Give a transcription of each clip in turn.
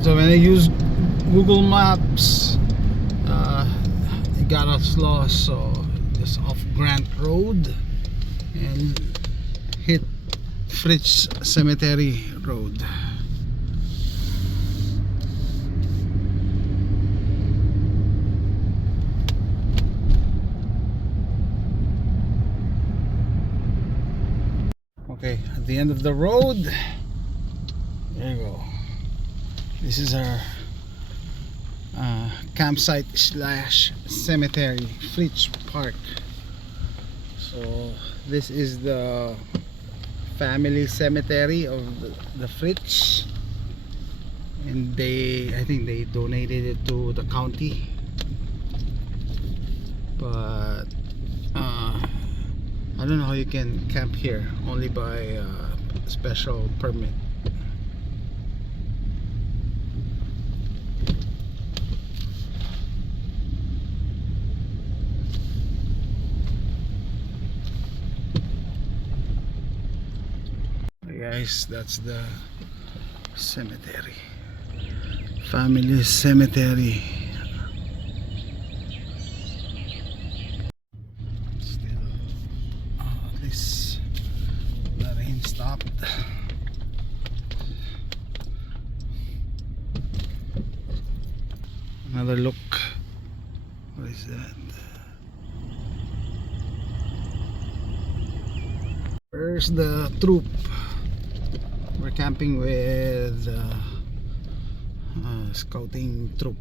So when I use Google Maps, it got us lost. So just off Grant Road and hit Fritz Cemetery Road. Okay, at the end of the road, there you go. This is our campsite slash cemetery, Fritz Park. So this is the family cemetery of the Fritz, and I think they donated it to the county, but I don't know how you can camp here, only by special permit. Guys, that's the cemetery, family cemetery. Still, at least the rain stopped. Another look. What is that? Where's the troop? We're camping with scouting troop.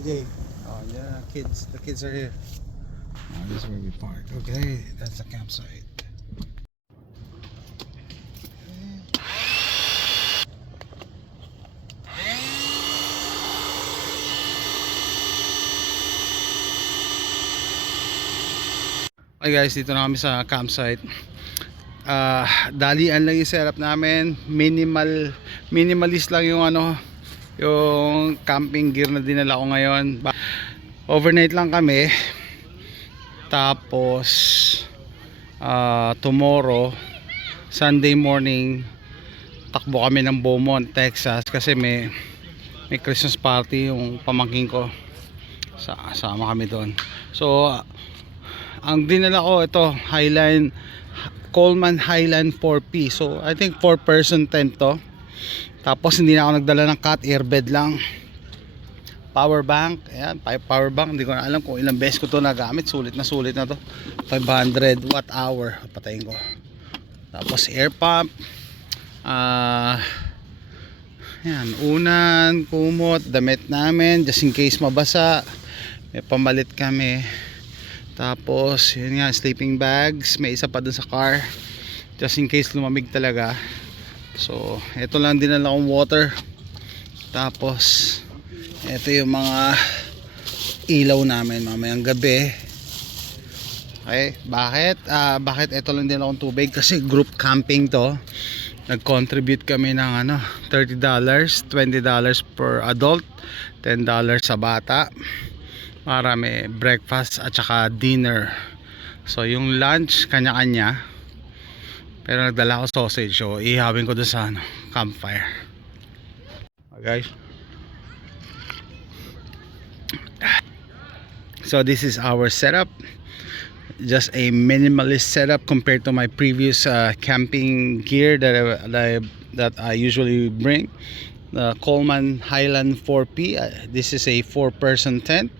PJ, oh yeah, kids. The kids are here. Oh, this is where we park. Okay, that's the campsite. Okay guys, dito na kami sa campsite. Dalian lang yung setup namin. Minimalist lang yung yung camping gear na dinala ko ngayon. Overnight lang kami. Tapos tomorrow, Sunday morning, takbo kami ng Beaumont, Texas, kasi may Christmas party yung pamangkin ko. Sama kami doon. So ang dinala ko ito, Coleman Highland 4P. So I think 4-person tent to. Tapos hindi na ako nagdala ng cot, airbed lang. Power bank, ayan, power bank. Hindi ko na alam kung ilang beses ko to nagamit. Sulit na to. 500 watt hour patayin ko. Tapos air pump, ayan, unan, kumot, damit namin just in case mabasa. May pamalit kami. Tapos yun nga, sleeping bags. May isa pa dun sa car just in case lumamig talaga. So ito lang dinala kong water. Tapos ito yung mga ilaw namin mamayang gabi. Okay, bakit ito lang dinala kong tubig? Kasi group camping to. Nag-contribute kami ng $30, $20 per adult, $10 sa bata, para may breakfast at saka dinner. So yung lunch kanya-kanya, pero nagdala ko sausage, so ihawin ko doon sa campfire. Okay guys, so this is our setup. Just a minimalist setup compared to my previous camping gear that I usually bring. The Coleman Highland 4P. This is a 4-person tent.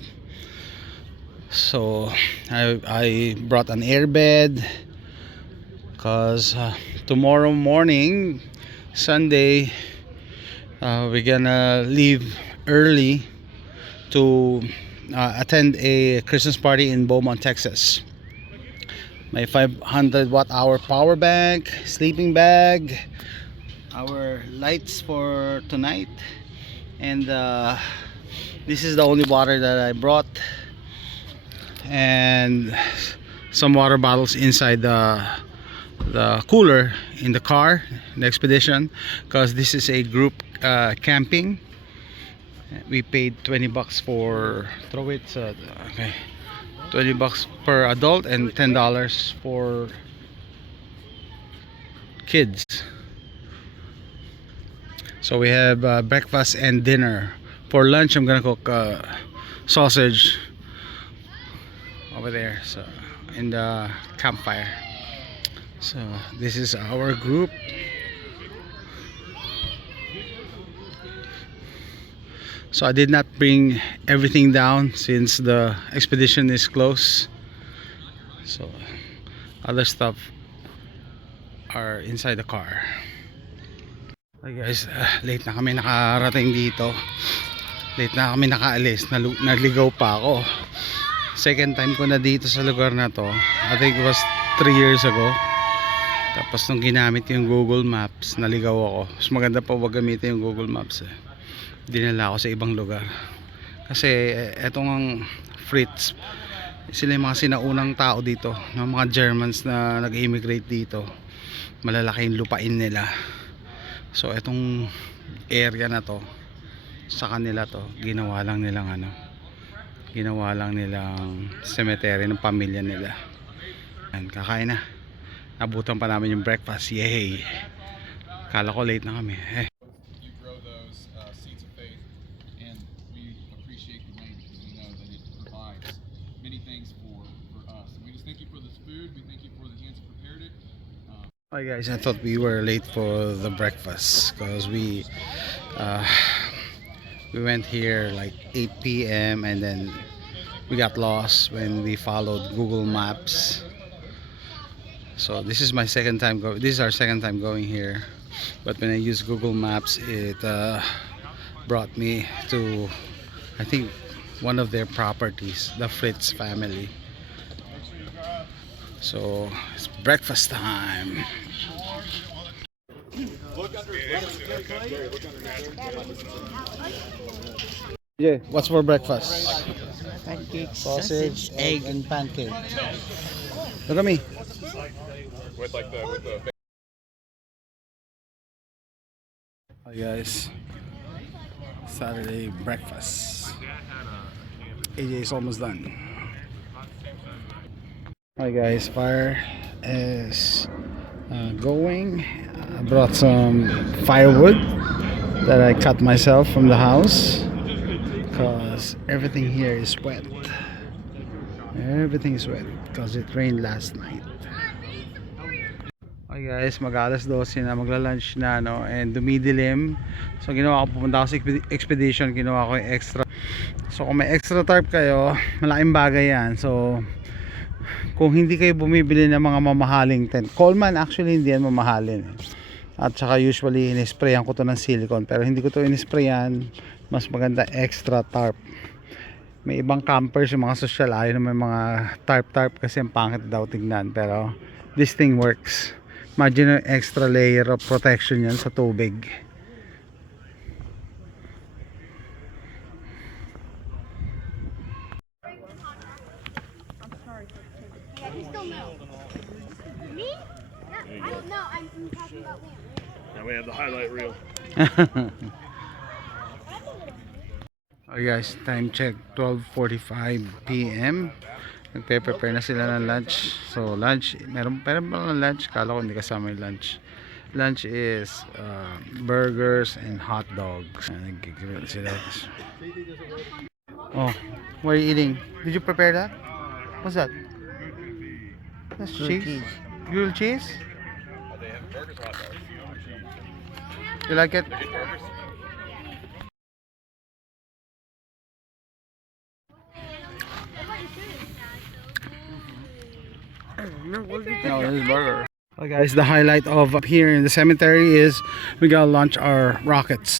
So I brought an airbed because tomorrow morning, Sunday, we're gonna leave early to attend a Christmas party in Beaumont, Texas. My 500 watt hour power bank, sleeping bag, our lights for tonight, and this is the only water that I brought, and some water bottles inside the cooler in the car, the expedition, because this is a group camping. We paid 20 bucks for throw it, okay, 20 bucks per adult and $10 for kids. So we have breakfast and dinner. For lunch I'm gonna cook sausage over there, so in the campfire. So this is our group. So I did not bring everything down since the expedition is close, so other stuff are inside the car. Okay guys, late na kami nakarating dito, late na kami nakaalis, naligaw pa ako. Second time ko na dito sa lugar na to. I think it was 3 years ago. Tapos nung ginamit yung Google Maps, naligaw ako. Mas maganda pa wag gamitin yung Google Maps eh. Dinala ako sa ibang lugar kasi etong ang Fritz, sila yung mga sinaunang tao dito, ng mga Germans na nag-immigrate dito. Malalaki yung lupain nila, so etong area na to sa kanila to, ginawa lang nilang cemetery ng pamilya nila. And kakain na, nabutan pa namin yung breakfast, yay. Kala ko late na kami Hi guys, I thought we were late for the breakfast because we went here like 8 p.m. and then we got lost when we followed Google Maps. So this is my second time this is our second time going here, but when I used Google Maps, it brought me to, I think, one of their properties, the Fritz family. So it's breakfast time. Yeah, what's for breakfast? Pancakes, Sausage, egg, and pancake. Look at me. Hi guys, Saturday breakfast. AJ is almost done. Hi guys, fire is going. I brought some firewood that I cut myself from the house because everything here is wet. Everything is wet because it rained last night. Hi guys, mag-alas 12 na, magla-lunch na, no, and dumidilim. So ginawa ko, pumunta ako sa expedition, ginawa ko yung extra. So kung may extra tarp kayo, malaking bagay yan. So kung hindi kayo bumibili ng mga mamahaling tent, Coleman actually hindi yan mamahalin eh. At saka usually in-sprayan ko to ng silicone, pero hindi ko to in-sprayan. Mas maganda extra tarp. May ibang campers, yung mga social, ayaw na may mga tarp kasi ang pangit daw tignan, pero this thing works. Imagine an extra layer of protection yan sa tubig. Now we have the highlight reel. Okay guys, time check 12:45 p.m. Nagpe-prepare na sila ng lunch. So lunch, meron pa ng lunch. Kala ko hindi kasama yung lunch. Lunch is burgers and hot dogs. Nag-grill sila. Oh, what are you eating? Did you prepare that? What's that? That's cheese. Grilled cheese? They have burgers, hot dogs. You like it? No, this is burger. Okay guys, the highlight of up here in the cemetery is we gotta launch our rockets.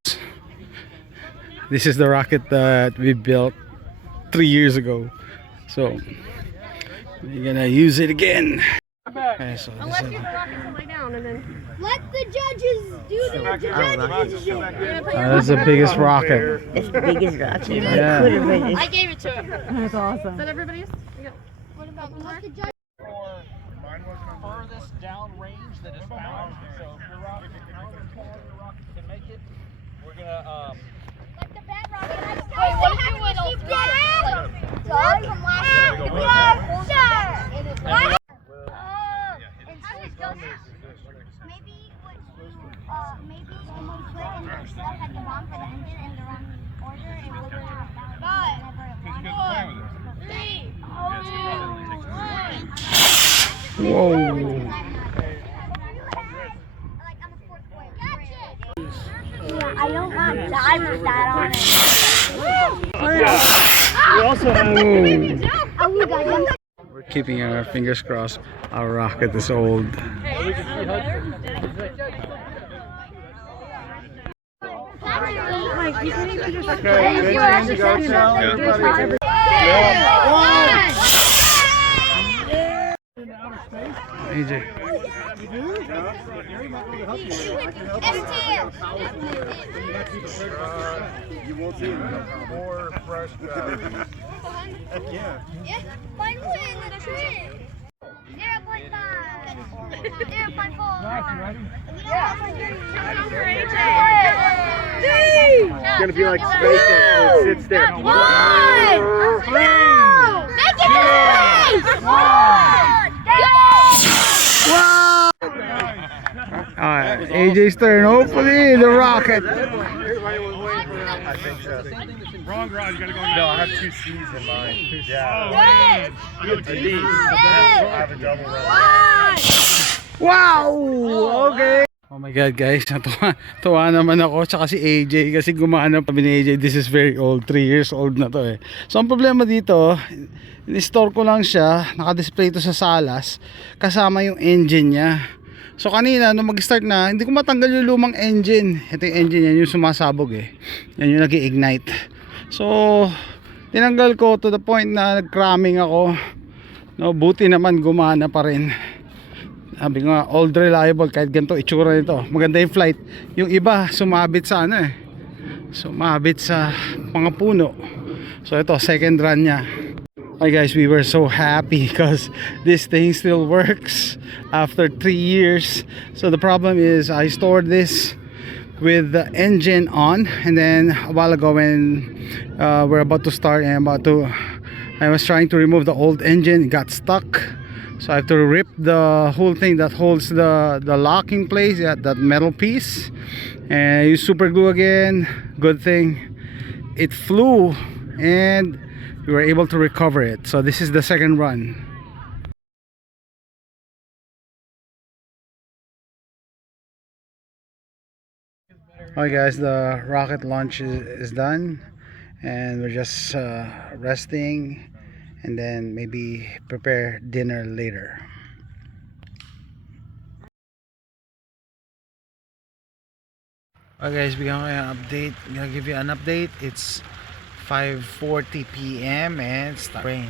This is the rocket that we built 3 years ago. So we're gonna use it again. Okay, so this Unless is, you drop it to lay down and then. Let the judges do the judges. that's the biggest rocket. It's the biggest rocket. Yeah. I gave it to him. That's awesome. Is that everybody's? What about let the judges? Furthest down range that is found. So if your rocket, however far your rocket can make it, we're gonna Like the bad rocket. Wait, what if you went all through it? Doug from last year. Maybe what maybe when we put in the stuff at the wrong for the engine in the wrong order, it would have bounced whenever it wanted. Whoa. Yeah, I don't want divers that on it. we also have Oh, we got them. We're keeping our fingers crossed. Our rocket is old. AJ. You won't see more fresh. Yeah, mine was in the tree. 0.5. 0.4. It's gonna be like SpaceX when it sits there. Make it to space! Alright, AJ's turn. Hopefully the rocket. I think so. wrong garage. You gotta go. No, I have 2 C's in mine. Yeah. You have 2 D's. I have a double run. Wow! Okay. Oh my god guys, tuwa naman ako tsaka si AJ kasi gumana pa ni AJ. This is very old, 3 years old na to eh. So ang problema dito, in-store ko lang siya, naka-display to sa salas kasama yung engine niya. So kanina nung mag-start na, hindi ko matanggal yung lumang engine. Ito yung engine yan, yung sumasabog eh. Yan yung nag-ignite. So tinanggal ko to the point na nag-cramming ako. No, buti naman gumana pa rin. Sabi nga, old reliable kahit ganito itsura nito. Maganda yung flight. Yung iba sumabit sa ano eh. Sumabit sa mga puno. So ito, second run niya. Hi guys, we were so happy because this thing still works after 3 years. So the problem is I stored this with the engine on, and then a while ago when we're about to start and I was trying to remove the old engine, it got stuck. So I have to rip the whole thing that holds the locking place, yeah, that metal piece, and use super glue again. Good thing it flew and we were able to recover it. So this is the second run. Alright guys, the rocket launch is done and we're just resting and then maybe prepare dinner later. Alright guys, bigyan ko kayo an update. I'm gonna give you an update. It's 5:40 p.m. and it's rain.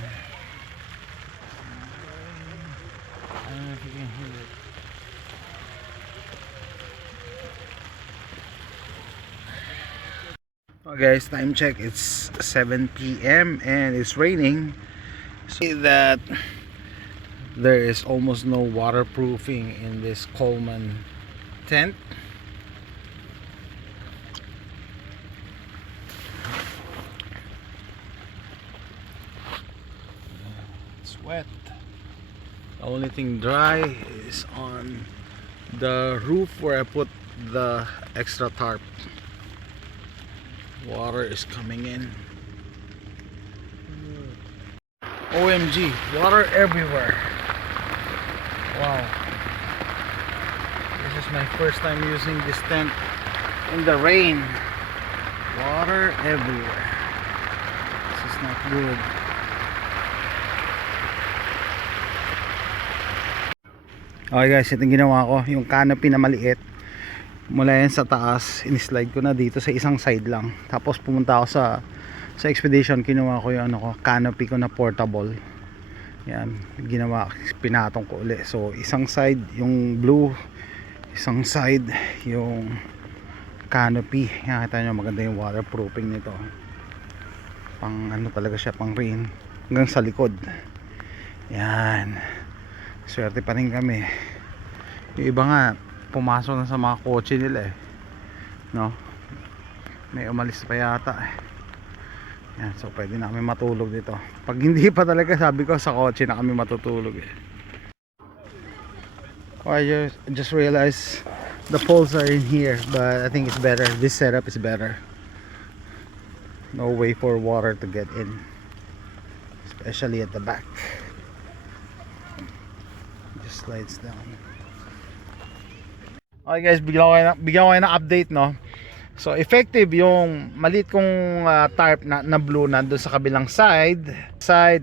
I don't know if you can hear it. Okay guys, time check, it's 7 p.m. and it's raining. See that there is almost no waterproofing in this Coleman tent. It's wet. The only thing dry is on the roof where I put the extra tarp. Water is coming in. OMG, water everywhere. Wow. This is my first time using this tent in the rain. Water everywhere. This is not good. Okay guys, ito yung ginawa ko. Yung canopy na maliit, mula yan sa taas, in-slide ko na dito sa isang side lang. Tapos pumunta ako sa expedition kinuha ko yung ano ko, canopy ko na portable. Yan, ginawa, pinatong ko ulit. So isang side yung blue, isang side yung canopy. Yan, kita nyo maganda yung waterproofing nito. Pang ano talaga siya, pang rain hanggang sa likod. Yan, swerte pa rin kami. Yung iba nga pumasok na sa mga kotse nila eh, no? May umalis pa yata eh. Yan, so pwede na kami matulog dito. Pag hindi pa talaga, sabi ko sa kotse na kami matutulog eh. Oh, I just realized the poles are in here, but I think it's better. This setup is better. No way for water to get in, especially at the back. Just slides down. Okay guys, bigyan ko kayo ng update, no? So effective yung maliit kong tarp na blue na doon sa kabilang side,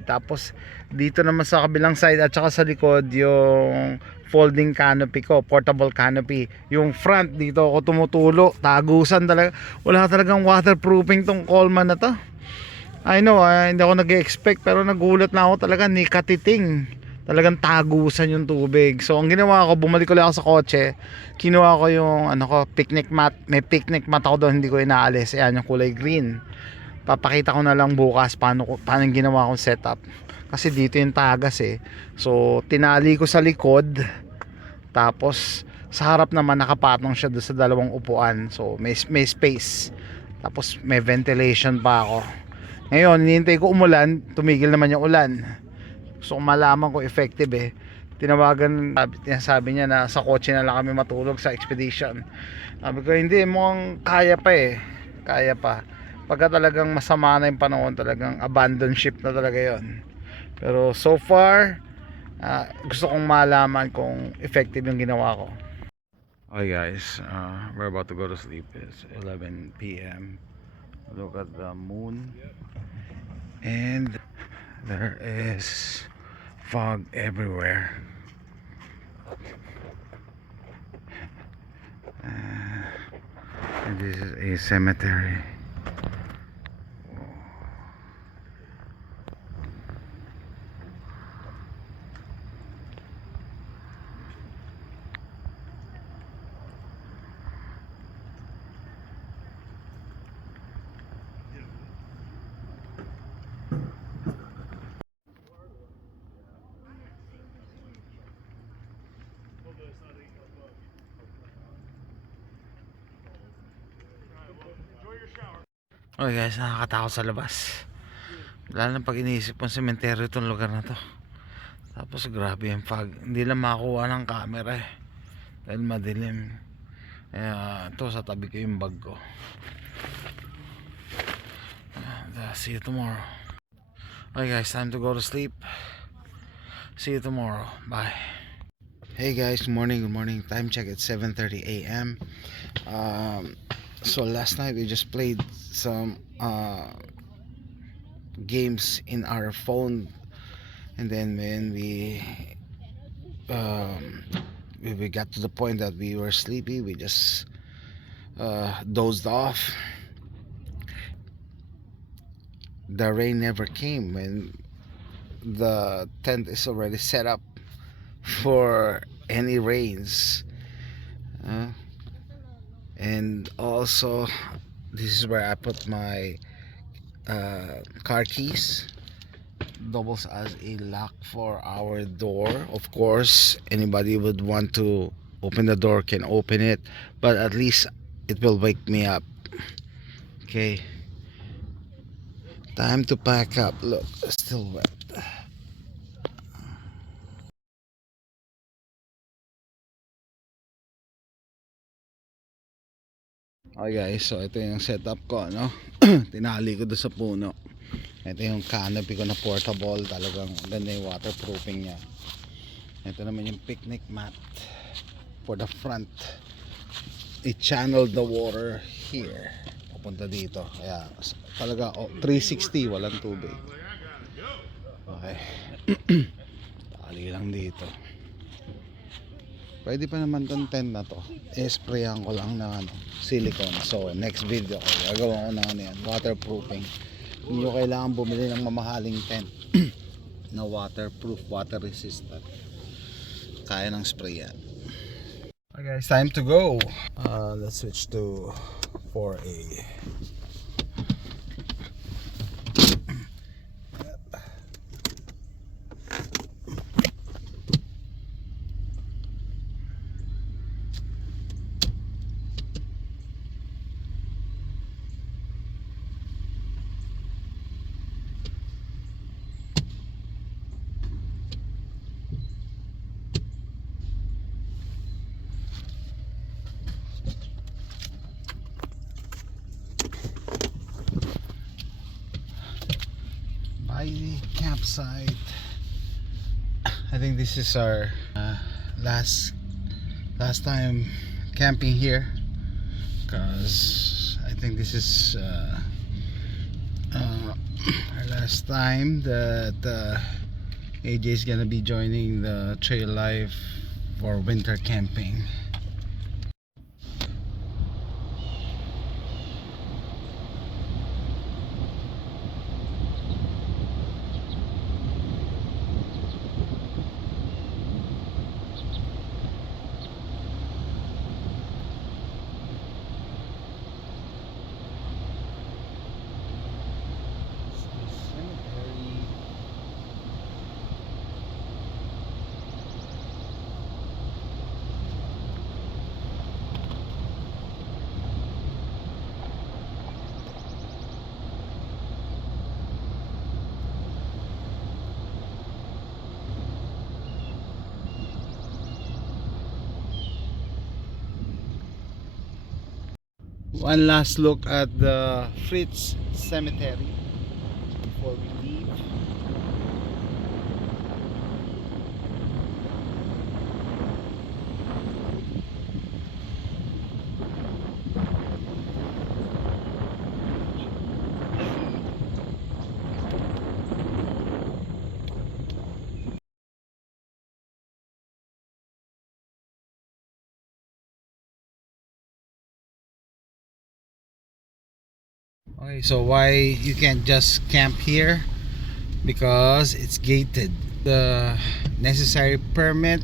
tapos dito naman sa kabilang side at saka sa likod yung folding canopy ko, portable canopy. Yung front dito ako tumutulo, tagusan talaga. Wala talagang waterproofing tong Coleman na to. I know, hindi ako nag-expect pero nagulat na ako talaga, ni katiting. Talagang tagusan yung tubig. So ang ginawa ko, bumalik ulit ako sa kotse, kinuha ko yung ano ko, picnic mat. May picnic mat ako doon, hindi ko inaalis. Ayan yung kulay green. Papakita ko na lang bukas paano yung ginawa kong setup. Kasi dito yung tagas eh. So tinali ko sa likod, tapos sa harap naman nakapatong siya doon sa dalawang upuan. So may space. Tapos may ventilation pa ako. Ngayon, hinihintay ko umulan, tumigil naman yung ulan. Gusto kong malaman kung effective eh. Sabi niya na sa kotse na lang kami matulog sa expedition. Sabi ko hindi, mukhang kaya pa eh. Kaya pa. Pagka talagang masama na yung panahon, talagang abandon ship na talaga yon. Pero so far, gusto kong malaman kung effective yung ginawa ko. Okay guys, we're about to go to sleep. It's 11 p.m. Look at the moon. And there is fog everywhere. And this is a cemetery. Okay guys, nakakatakot sa labas. Lalo na pag iniisip mo sementeryo itong lugar na to. Tapos grabe yung fog. Hindi lang makakuha ng camera eh, dahil madilim. Kaya ito, sa tabi ko yung bag ko. See you tomorrow. Okay guys, time to go to sleep. See you tomorrow. Bye. Hey guys, good morning. Time check at 7:30 a.m. So last night we just played some games in our phone, and then when we got to the point that we were sleepy, we just dozed off. The rain never came when the tent is already set up for any rains. And also this is where I put my car keys. Doubles as a lock for our door. Of course, anybody would want to open the door can open it, but at least it will wake me up. Okay, time to pack up. Look, it's still wet. Okay guys, so ito yung setup ko, no? Tinali ko doon sa puno. Ito yung canopy ko na portable. Talagang ganda yung waterproofing nya. Ito naman yung picnic mat for the front. It channeled the water here papunta dito. Kaya talaga 360, walang tubig. Okay. Tali lang dito. Pwede pa naman tong tent na to. I-sprayan ko lang ng silicone. So next video ko gagawa ko ng waterproofing Hindi nyo kailangan bumili ng mamahaling tent na waterproof, water resistant. Kaya ng spray yan. Okay guys, time to go. Let's switch to 4A. By the campsite. I think this is our last time camping here, because I think this is our last time that AJ is gonna be joining the Trail Life for winter camping. One last look at the Fritz Cemetery before we leave. Okay, so why you can't just camp here? Because it's gated. The necessary permit,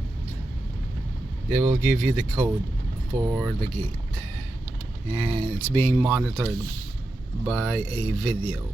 they will give you the code for the gate, and it's being monitored by a video.